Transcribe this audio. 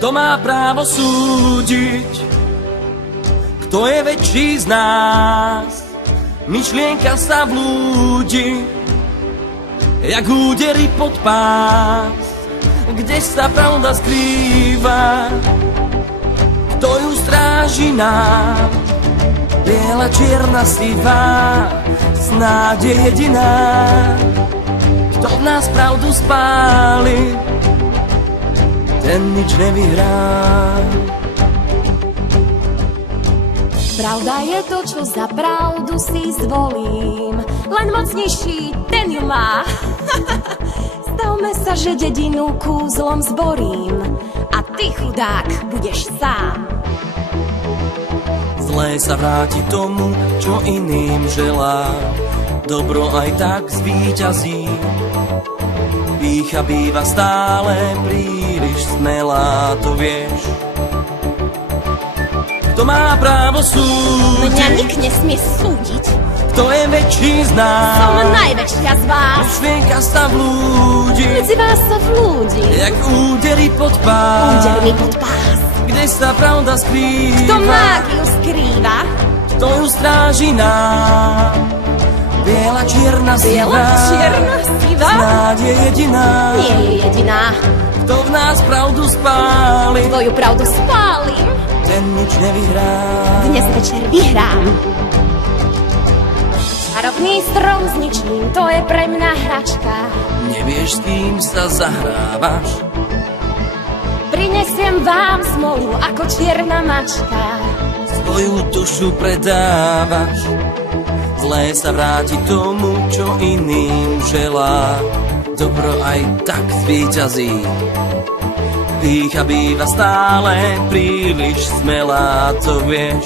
Kto má právo súdiť? Kto je väčší z nás? Myšlienka sa vlúdi, jak údery pod pás. Kde sa pravda skrýva? Kto ju stráži nám? Biela, čierna, sivá, snáď je jediná. Kto v nás pravdu spáli, ten nič nevyhrá. Pravda je to, čo za pravdu si zvolím, len mocnejší ten ju má. Stavme sa, že dedinu kúzlom zborím a ty, chudák, budeš sám. Zlé sa vráti tomu, čo iným želá, dobro aj tak zvíťazí. Pýcha býva stále príliš smelá, to vieš. Kto má právo súdiť? Mňa nik nesmie súdiť. Kto je väčší z nás? Som najväčšia z vás. Myšlienka sa vlúdi, Medzi vás sa vlúdi, jak údery pod pás. údermi pod pás. Kde sa pravda skrýva? Kto mágiu skrýva? Kto ju stráži nám? Biela, čierna, sivá, Biela, čierna, sivá, snáď je jediná. nie je jediná. Kto v nás pravdu spáli, Tvoju pravdu spálim, ten nič nevyhrá. dnes večer vyhrám. Čarovný strom s ničím, to je pre mňa hračka. Nevieš, s kým sa zahrávaš? Prinesiem vám smolu ako čierna mačka. Svoju dušu predávaš. Zlé sa vráti tomu, čo iným želá. Dobro aj tak zvíťazí. Pýcha býva stále príliš smelá, to vieš.